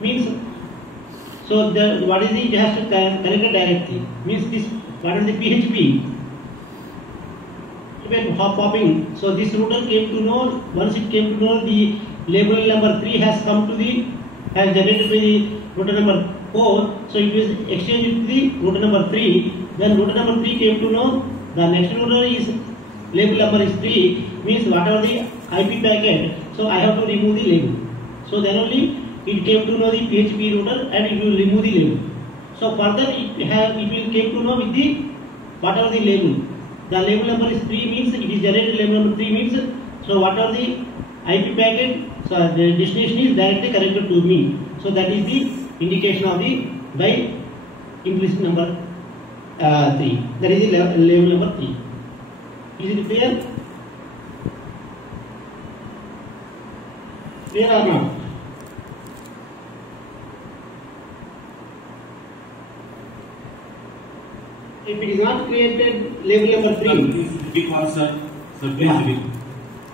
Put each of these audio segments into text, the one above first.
means so the what is the it has to connect directly means this what is the PHP even hop popping. So this router came to know once it came to know the label number 3 has come to the has generated by the router number 4, so it was exchanged to the router number 3. When router number 3 came to know the next router is label number is 3 means whatever the IP packet, so I have to remove the label. So then only it came to know the PHP router and it will remove the label. So further it will came to know with the whatever the label. The label number is 3 means it is generated label number 3 means so whatever the IP packet, so the destination is directly connected to me. So that is the indication of the by implicit number 3. That is the label number 3. Is it clear? Clear or not? If it is not created, label number 3. Because sir,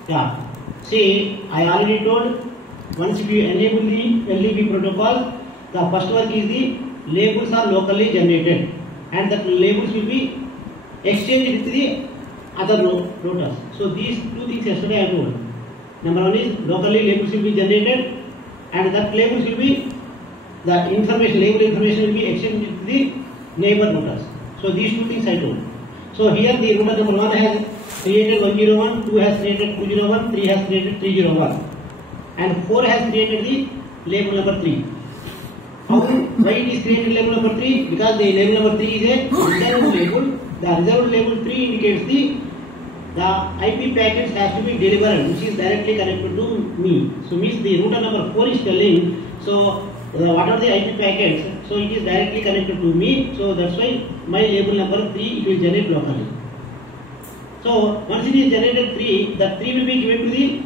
yeah. See, I already told once you enable the LDP protocol, the first work is the labels are locally generated and that labels will be exchanged with the other routers. So these two things yesterday I told. Number one is locally labels will be generated and that labels will be the information, label information will be exchanged with the neighbor routers. So these two things I told. So here the router number 1 has created 101, 2 has created 201, 3 has created 301 and 4 has created the label number 3. Why it is created label number 3? Because the label number 3 is a reserved label. The reserved label 3 indicates the IP packets has to be delivered which is directly connected to me. So means the router number 4 is telling so what are the IP packets, so it is directly connected to me, so that's why my label number 3 it will generate locally. So once it is generated 3, that 3 will be given to the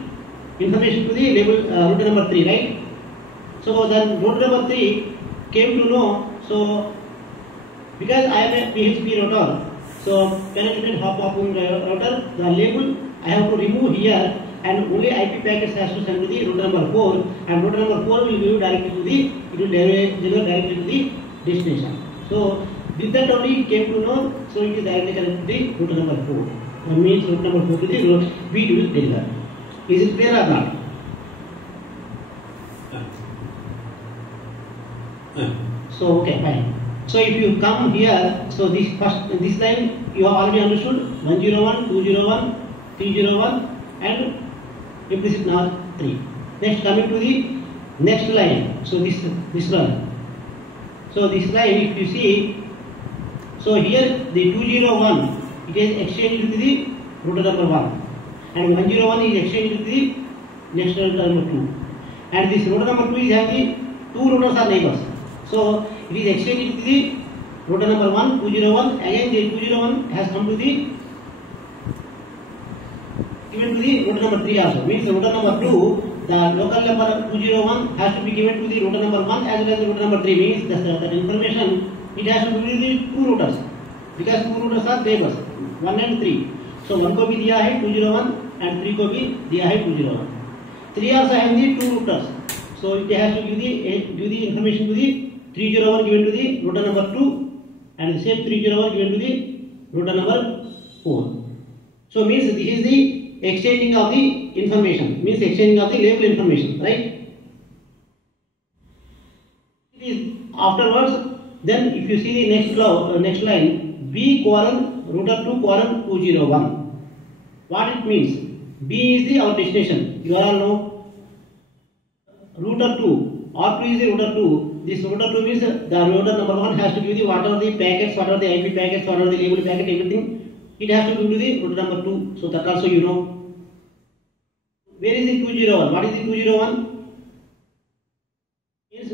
information to the label router number 3, right? So then router number 3 came to know, so because I am a PHP router, so penetrated hop popping router, the label I have to remove here and only IP packets has to send to the router number 4 and router number 4 will give directly to the, it will deliver directly to the destination. So with that only it came to know, so it is directly connected to the router number 4. That means router number 4 to the route we will deliver. Is it clear or not? So okay, fine. So if you come here, so this line you have already understood 101, 201, 301 and implicit now 3. Next coming to the next line. So this one. So this line if you see, so here the 201 it is exchanged with the router number 1 and 101 is exchanged with the next router number 2 and this router number 2 is having two routers are neighbors. So it is exchanged with the router number 1 201 again the 201 has come to the given to the router number 3 also means the router number 2 the local number 201 has to be given to the router number 1 as well as the router number 3 means that information it has to be given to the two routers because two routers are neighbors 1 and 3. So 1 को भी दिया है 201 and 3 को भी दिया है 201. 3 also have the two routers. So it has to give the information to the 301 given to the router number 2 and the same 301 given to the router number 4. So means this is the exchanging of the information, means exchanging of the label information, right? It is afterwards, then if you see the next line, B colon router 2 colon 201. What it means? B is the our destination. You all know. Router 2 R2 is the router 2. This router 2 means the router number 1 has to give the whatever the packets, whatever the IP packets, whatever the label packet, everything. It has to give to the router number 2. So that also you know. Where is the 201? What is the 201? Is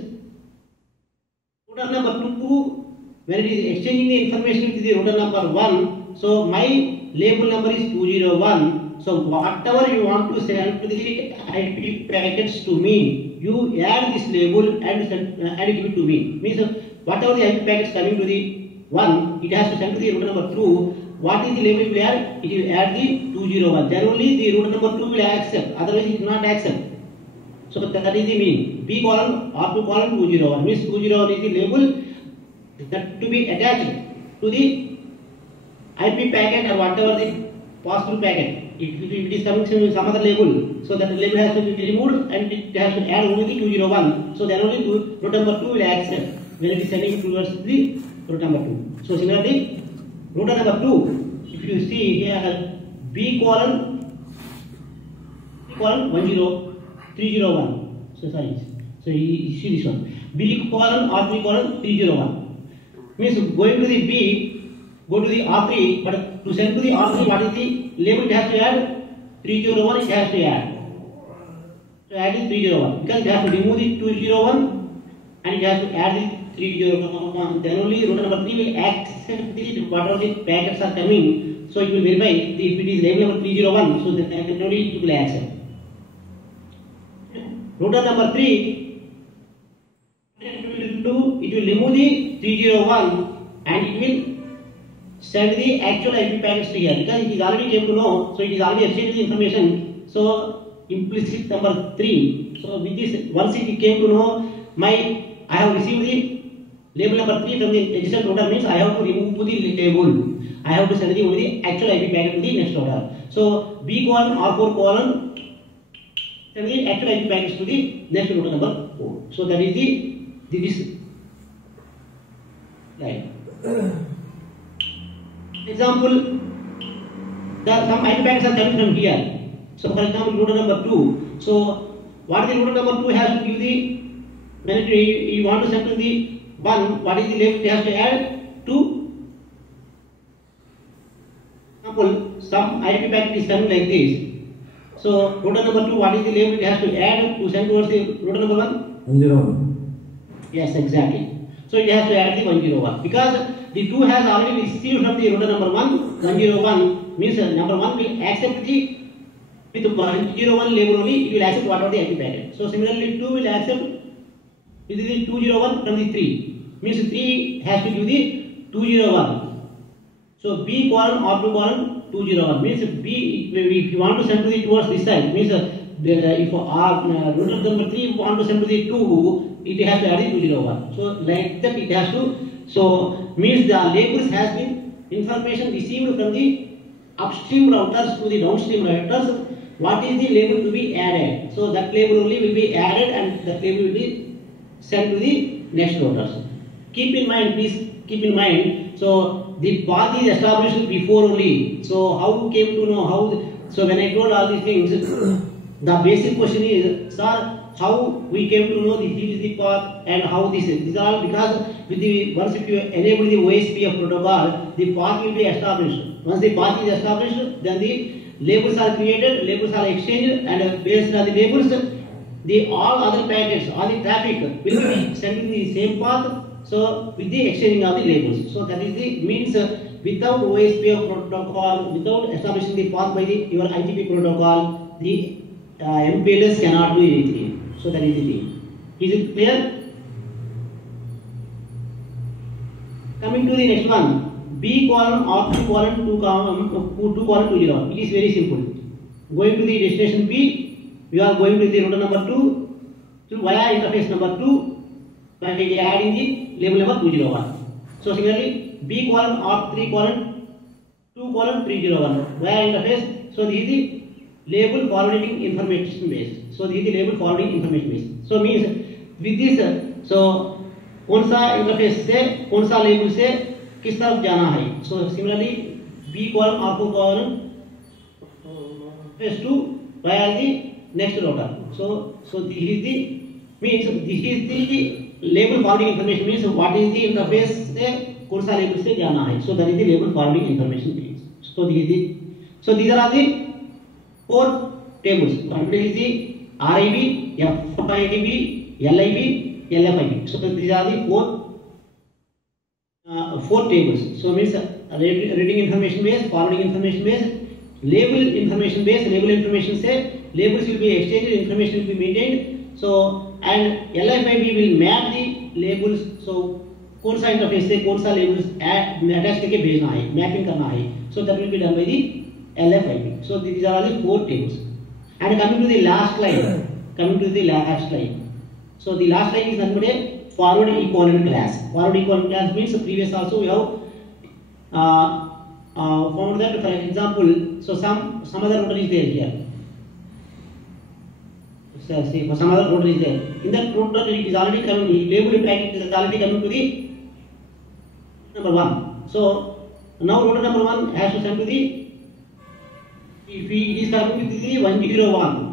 router number 2 when it is exchanging the information with the router number 1. So my label number is 201. So whatever you want to send to the IP packets to me, you add this label and give it to me. Means whatever the IP packets coming to the 1, it has to send to the router number 2. What is the label it will add? It will add the 201. Then only the router number 2 will accept. Otherwise it will not accept. So that is the mean. B colon R2 colon 201 means 201 is the label that to be attached to the IP packet or whatever the pass-through packet. If it is coming from some other label, so that the label has to be removed and it has to add only the 201. So then only route number 2 will accept when it is sending towards the route number 2. So similarly, route number 2, if you see here B colon 10301. So sorry. So you see this one. B colon R3 colon 301 means going to the B, go to the R3, but to send to the R3, what is the label it has to add? 301 it has to add. So add is 301 because it has to remove the 201 and it has to add the 301. Then only route number 3 will accept the whatever the packets are coming. So it will verify if it is label number 301. So then only it will accept. Route number 3. It will remove the 301 and it will send the actual IP packets to here because it is already came to know, so it is already exchanged the information. So implicit number 3. So with this, once it came to know I have received the label number 3 from the adjacent router means I have to remove the label. I have to send the actual IP packet to the next router. So B colon R4 colon send the actual IP packets to the next router number 4. So that is this line. Example, some IP packets are coming from here. So for example, router number 2. So what the router number 2 has to give the, when you want to send to the 1, what is the label it has to add to? Example, some IP packet is coming like this. So router number 2, what is the label it has to add to send towards the router number 1? 101. Yes, exactly. So it has to add the 101 because the 2 has already received from the router number 1. 101 means number 1 will accept the with 101 label only, it will accept whatever the IP packet. So similarly, 2 will accept with the 201 from the 3 means 3 has to give the 201. So B colon R2 colon 201 means B, if you want to send to the towards this side means if router number 3 want to send to the 2, it has to add the 201. So like that it has to. So means the labels has been information received from the upstream routers to the downstream routers. What is the label to be added? So that label only will be added and that label will be sent to the next routers. Keep in mind, please keep in mind. So the path is established before only. So how came to know how? So when I told all these things, the basic question is, sir, how we came to know this is the path and how this is. These are all because with the once if you enable the OSPF protocol, the path will be established. Once the path is established, then the labels are created, labels are exchanged, and based on the labels, the all other packets, all the traffic will be sending the same path. So with the exchanging of the labels. So that is the means without OSPF protocol, without establishing the path by your IGP protocol, the MPLS cannot do anything. So that is the thing. Is it clear? Coming to the next one, B colon R2 colon 2 colon 201. It is very simple. Going to the destination B, we are going to the router number 2 to via interface number 2 by adding the label number 201. So similarly, B colon R3 colon 2 colon 301 via interface. So this is the label forwarding information base. So this is the label forwarding information base. So means with this, so कौन सा interface से कौन सा label से किस तरफ जाना है. So similarly, B colon R4 colon phase 2 via the next router. So this is the means this is the label forwarding information means what is the interface से कौन सा लेबल से जाना है. So that is the label forwarding information base. So this is the, so these are the 4 tables. One is the RIB, FIB, LIB, LFIB. So these are the 4 tables. So means reading information base, forwarding information base, label information base. Label information say labels will be exchanged, information will be maintained. So and LFIB will map the labels. So कौन सा interface से कौन सा labels attach करके भेजना है, mapping करना है. So that will be done by the LFIB. So these are the 4 tables. And coming to the last line, coming to the last line. So the last line is nothing but a forward equivalent class. Forward equivalent class means the previous also we have found that, for example, so some other router is there here. So say some other router is there. In that router it is already coming, labeled packet is already coming to the number 1. So now router number 1 has to send to the, if it is coming to the 101.